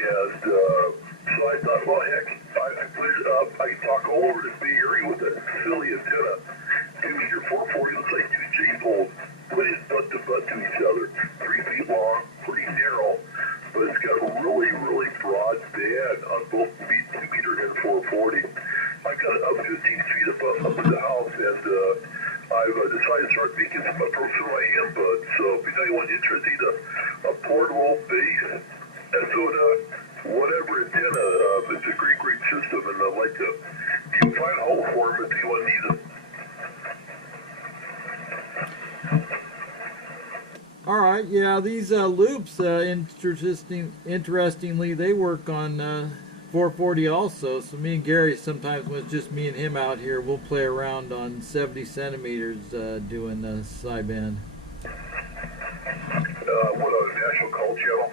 And so I thought, well, heck, I put it up. I can talk all over the Bay Area with that silly antenna. 2-meter 440 looks like two J-poles put in butt to butt to each other. 3 feet long, pretty narrow, but it's got a really, really broad band on both 2-meter and 440. I got it up 15 feet up to the house, and I've decided to start making some approach to my earbuds. So if anyone's interested, a portable base, SOTA, whatever antenna, it's a great, great system, and I'd like to, you can find a hole for them if anyone needs it. All right, yeah, these loops, interestingly, they work on 440 also. So me and Gary, sometimes when it's just me and him out here, we'll play around on 70 centimeters doing sideband. What, a national call channel?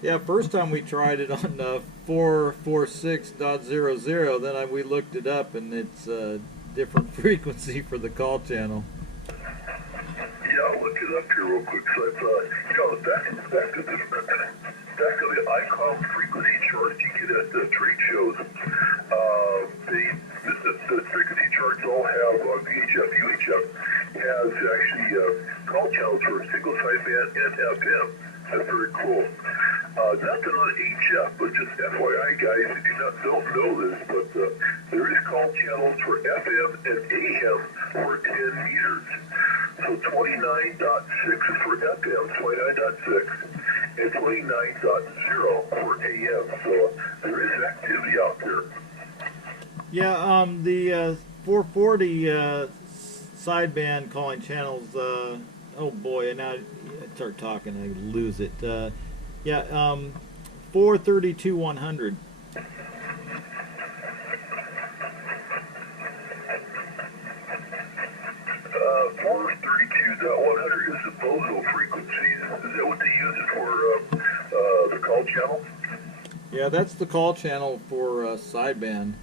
Yeah, first time we tried it on 446.00, then we looked it up, and it's a different frequency for the call channel. Yeah, I'll look it up here real quick. So I've, back to the ICOM frequency charts you get at the trade shows. The frequency charts all have VHF, UHF has actually call channels for single sideband and FM. That's very cool. Nothing on HF, but just FYI, guys, if you don't know this, but there is call channels for FM and AM for 10 meters. So 29.6 is for FM, 29.6, and 29.0 for AM. So there is activity out there. Yeah, the 440 sideband calling channels, oh boy, and now I start talking, I lose it. Yeah, 432.100. 432.100 is the bozo frequency. Is that what they use it for, the call channel? Yeah, that's the call channel for sideband.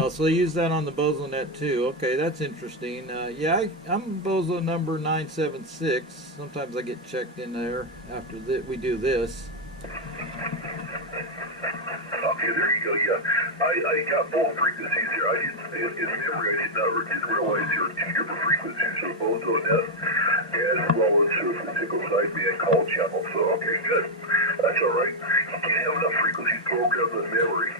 Oh, so they use that on the BozoNet too. Okay, that's interesting. Yeah, I'm Bozo number 976. Sometimes I get checked in there after we do this. Okay, there you go. Yeah, I got both frequencies here. In memory, I didn't realize there were 2 different frequencies for BozoNet as well as the single sideband call channel. So, okay, good. That's all right. You can't have enough frequencies programmed in memory.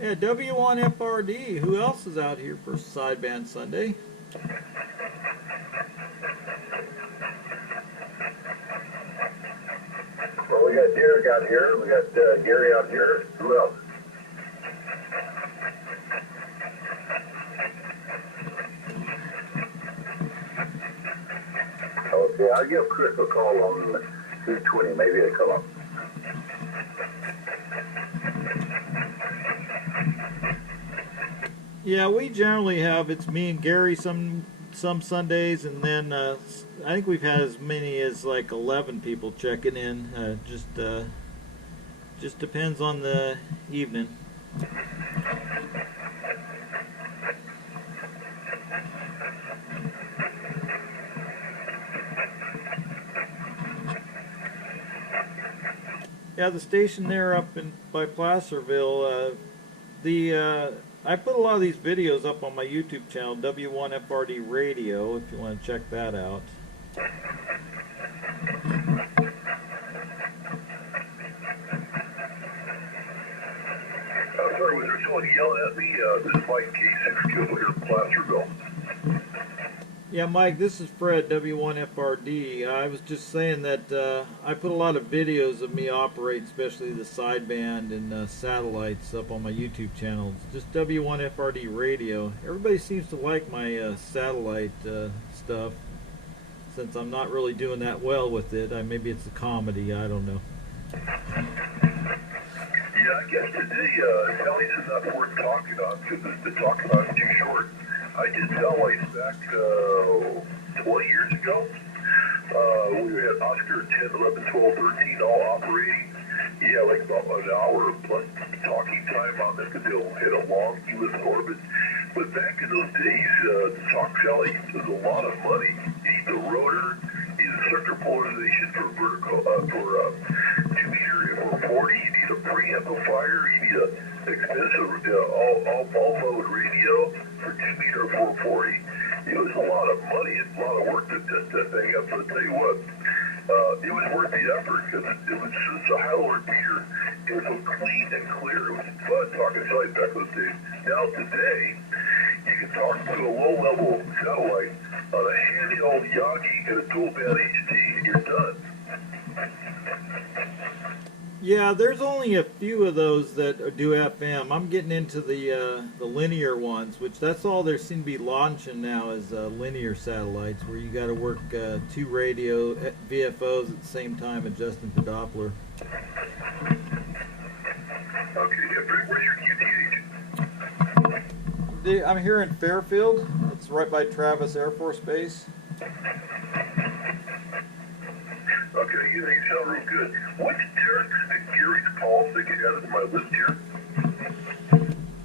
Yeah, W1FRD. Who else is out here for Sideband Sunday? Well, we got Derek out here. We got Gary out here. Who else? Okay, I'll give Chris a call on 220. Maybe he'll come up. Yeah, we generally have, it's me and Gary some Sundays, and then I think we've had as many as like 11 people checking in. Just depends on the evening. Yeah, the station there up by Placerville, I put a lot of these videos up on my YouTube channel, W1FRD Radio, if you want to check that out. Sorry, was there someone yelling at me? This is Mike K6QFO here in Placerville. Yeah, Mike, this is Fred, W1FRD. I was just saying that I put a lot of videos of me operate, especially the sideband and satellites, up on my YouTube channel. It's just W1FRD Radio. Everybody seems to like my satellite stuff, since I'm not really doing that well with it. Maybe it's a comedy, I don't know. Yeah, I guess today, Sally's is not worth talking on, because the talk about is too short. I did satellites back 20 years ago. We had Oscar 10, 11, 12, 13 all operating. Yeah, like about an hour plus talking time on them because they'll hit a long ellipse orbit. But back in those days, to talk Sally was a lot of money. The rotor is circular polarization for vertical, for 2-meter 440. You need a preamplifier. You need a expensive all mode radio for 2-meter 440. It was a lot of money and a lot of work to set that thing up. So I'll tell you what, it was worth the effort because it was just a high repeater. It was so clean and clear. It was fun talking satellite back those days. Now today, you can talk to a low-level satellite on a handheld Yagi and a dual-band HD, and you're done. Yeah, there's only a few of those that do FM. I'm getting into the linear ones, which that's all there seem to be launching now is linear satellites, where you got to work 2 radio VFOs at the same time adjusting for Doppler. Okay, where's your QTH? I'm here in Fairfield. It's right by Travis Air Force Base. Okay, you sound real good. What's Derek and Gary's calls that get added to my list here?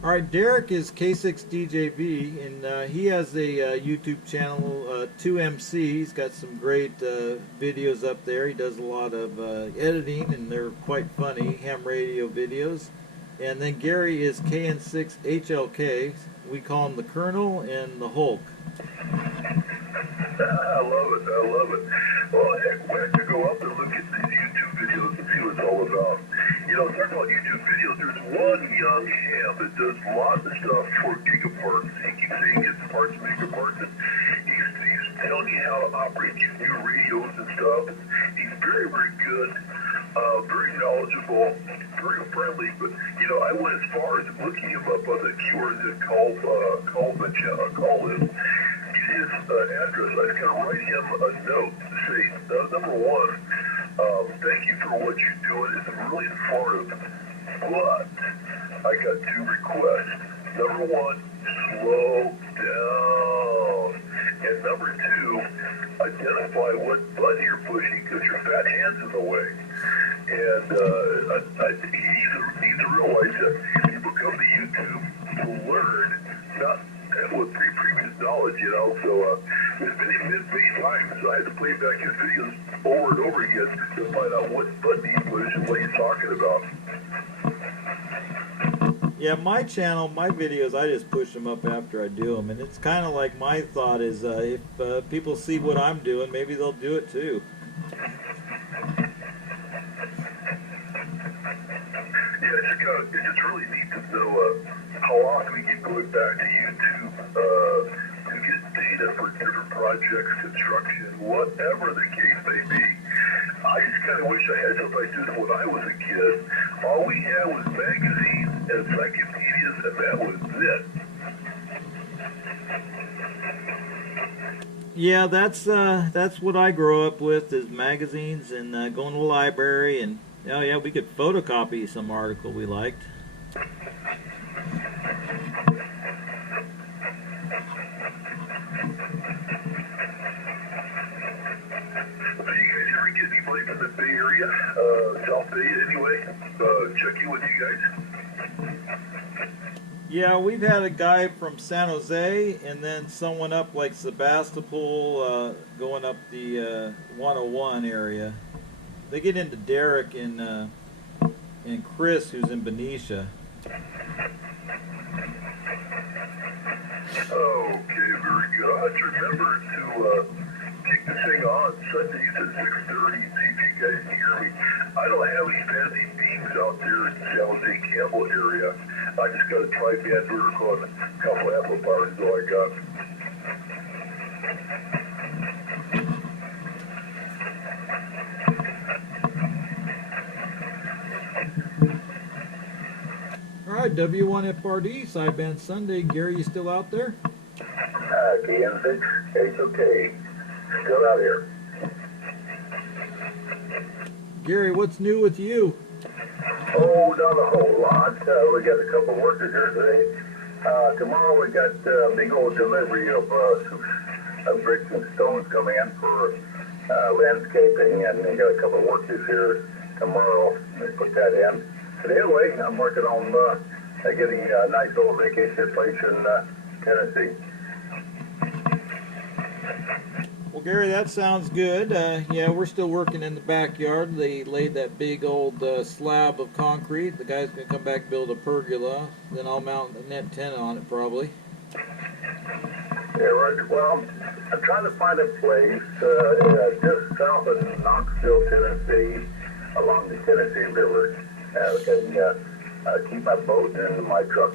All right, Derek is K6DJV, and he has a YouTube channel, 2MC. He's got some great videos up there. He does a lot of editing, and they're quite funny, ham radio videos. And then Gary is KN6HLK. We call him the Colonel and the Hulk. I love it. Well, heck, we have to go up and look at these YouTube videos and see what it's all about. You know, talking about YouTube videos, there's one young ham that does lots of stuff for gigaparts. He keeps saying gigaparts, megaparts, and he's telling you how to operate these new radios and stuff. He's very, very good, very knowledgeable, very friendly. But, you know, I went as far as looking him up on the QRZ call list. His address, I was going to write him a note to say, number one, thank you for what you're doing. It's really informative, but I got 2 requests. Number one, slow down. And number 2, identify what button you're pushing because your fat hand's in the way. And he needs to realize that people come to YouTube to learn, not with previous knowledge, you know. So many times I had to play back his videos over and over again to find out what button he pushed and what he's talking about. Yeah, my channel, my videos, I just push them up after I do them, and it's kind of like my thought is if people see what I'm doing, maybe they'll do it too. Yeah, it's just really neat to know how often we keep going back to YouTube to get data for different projects, construction, whatever the case may be. I just kind of wish I had something like this when I was a kid. All we had was magazines and encyclopedias, and that was it. Yeah, that's what I grew up with is magazines and going to the library, and oh yeah, we could photocopy some article we liked. In the Bay Area, South Bay anyway, check in with you guys. Yeah, we've had a guy from San Jose, and then someone up like Sebastopol, going up the 101 area. They get into Derek and Chris, who's in Benicia. Okay, very good. I have to remember to take this thing on Sundays at 6:30 and see if you guys can hear me. I don't have any fancy beams out there in the San Jose Campbell area. I just got a tri-band vertical and a couple amplifiers is all I got. All right, W1FRD, Sideband Sunday. Gary, you still out there? KN6, HOK, still out here. Gary, what's new with you? Oh, not a whole lot. We got a couple workers here today. Tomorrow we got a big old delivery of some bricks and stones coming in for landscaping, and we got a couple workers here tomorrow. They put that in. But anyway, I'm working on getting a nice little vacation place in Tennessee. Well, Gary, that sounds good. Yeah, we're still working in the backyard. They laid that big old slab of concrete. The guy's going to come back and build a pergola. Then I'll mount an antenna on it probably. Yeah, right. Well, I'm trying to find a place just south of Knoxville, Tennessee, along the Tennessee River. I can keep my boat and my truck